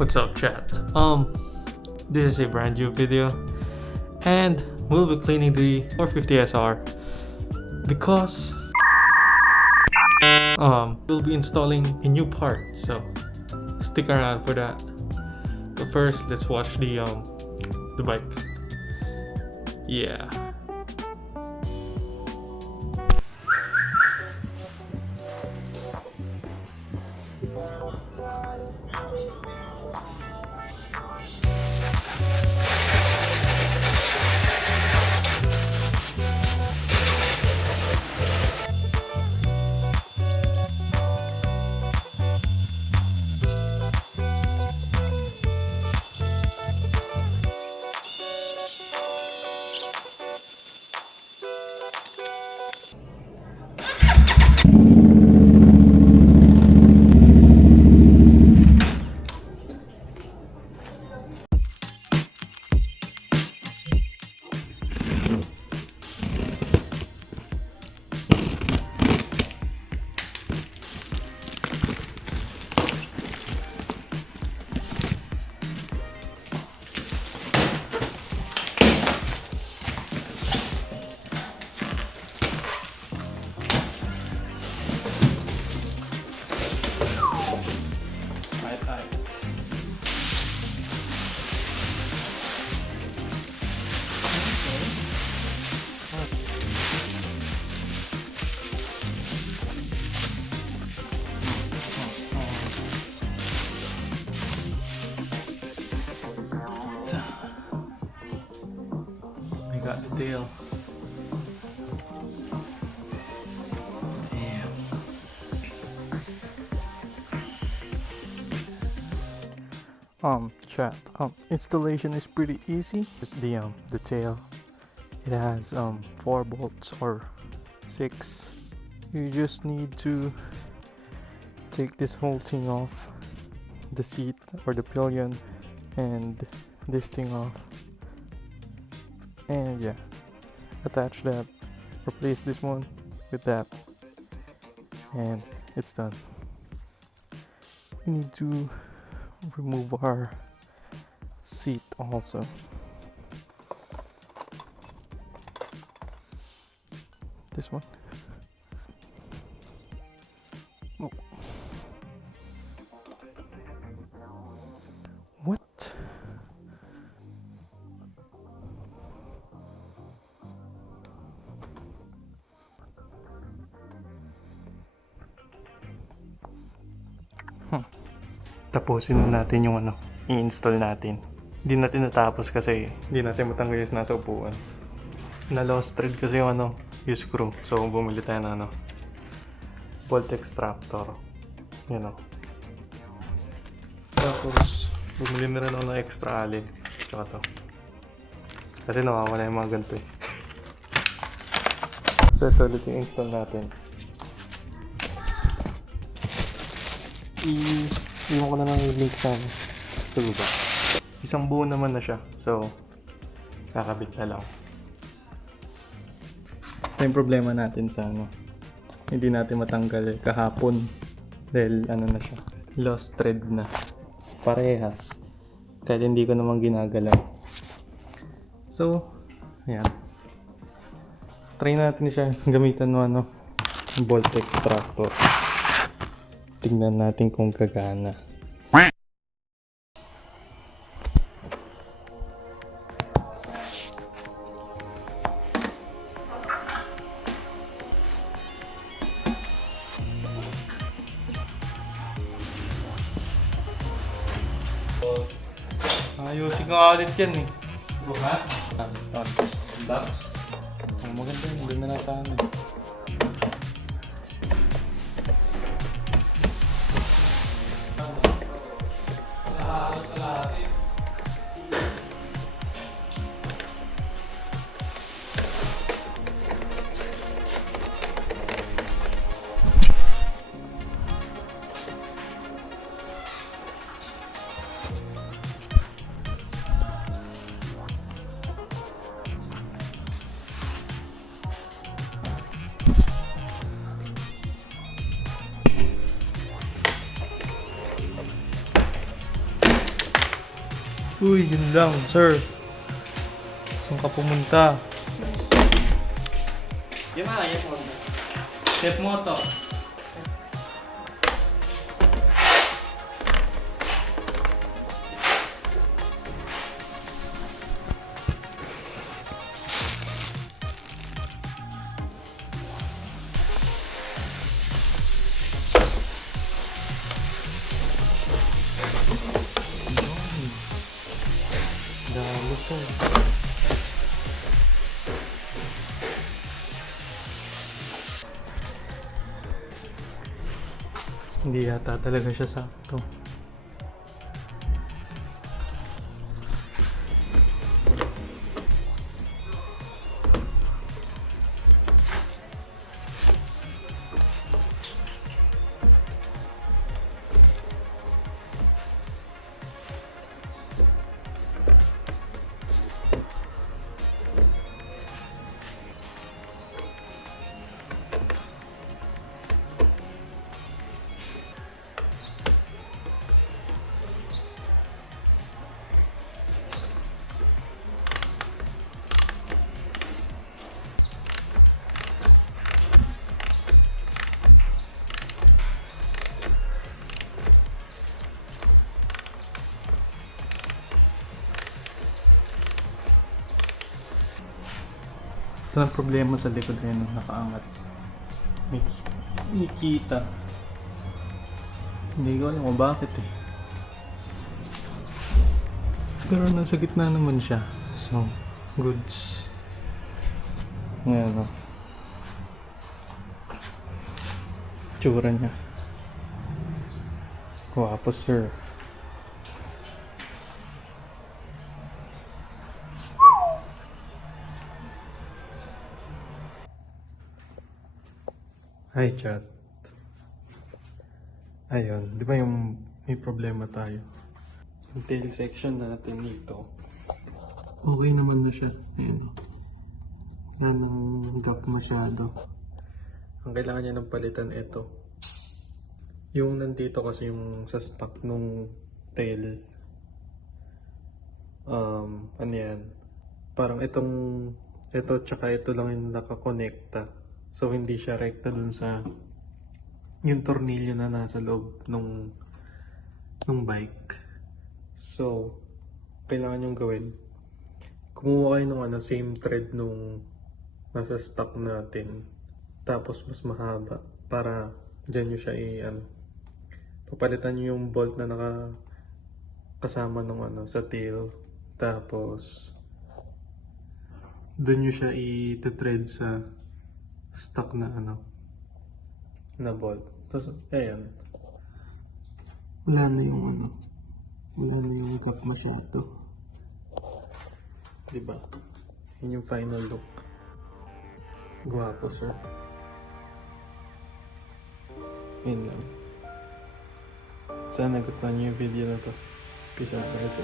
What's up, chat? This is a brand new video, and we'll be cleaning the 450 SR because we'll be installing a new part. So stick around for that. But first, let's watch the bike. Yeah. We got the deal. Damn. Chat. Installation is pretty easy. Just the tail. It has 4 bolts or 6. You just need to take this whole thing off, the seat or the pillion, and this thing off. And yeah, attach that, replace this one with that, and it's done. We need to remove our seat also. This one. Oh. What? Tapusin na natin yung i-install natin. Hindi natin natapos kasi hindi natin matanggal yung nasa upuan. Na lost thread kasi yung yung screw. So bumili tayo ng bolt extractor. Yan o. Tapos bumili na rin ako ng extra allen. Tsaka to. Kasi nawawala yung mga ganito eh. So ito ulit yung install natin. Iwan ko na lang yung link sa baba. Isang buo naman na siya. So, kakabit na lang. Ito yung problema natin sa hindi natin matanggal kahapon. Dahil na siya. Lost thread na. Parehas. Kahit hindi ko naman ginagalaw. So, ayan. Try natin siya gamitan ng bolt extractor. Tingnan natin kung gagana. Ayusin ko nga ulit yan eh. Buka? Box? Maganda yun. Hindi na nataan. Uy, yun lang, sir. Saan ka pumunta? Yan mo. Step mo to. Dami, sir. Hindi yata talaga siya sakto. Ito ang problema sa likod ngayon nung nakaangat. May kita. Hindi ko alam kung bakit eh. Pero nasa gitna naman siya. So, goods. Ngayon o. Tsura niya. Guwapo, sir. Hi, chat. Ayun, di ba yung may problema tayo? Yung tail section natin dito. Okay naman na siya. Ayun o. Wala nang gap masyado. Ang kailangan niya ng palitan ito. Yung nandito kasi yung sa stock nung tail. Ano yan? Parang ito tsaka ito lang yung nakakonekta. So, hindi siya rekta dun sa yung tornilyo na nasa loob nung bike. So, kailangan yung gawin. Kumuha kayo ng same thread nung nasa stock natin. Tapos, mas mahaba. Para dyan nyo siya papalitan nyo yung bolt na kasama nung sa tail. Tapos, dun nyo siya i-thread sa stock na na bolt. Tapos, ayan. Wala na yung gap masyado. Diba? Yun yung final look. Guwapo, sir. Yan lang. Sana nagustuhan niyo yung video na to. Peace out, guys.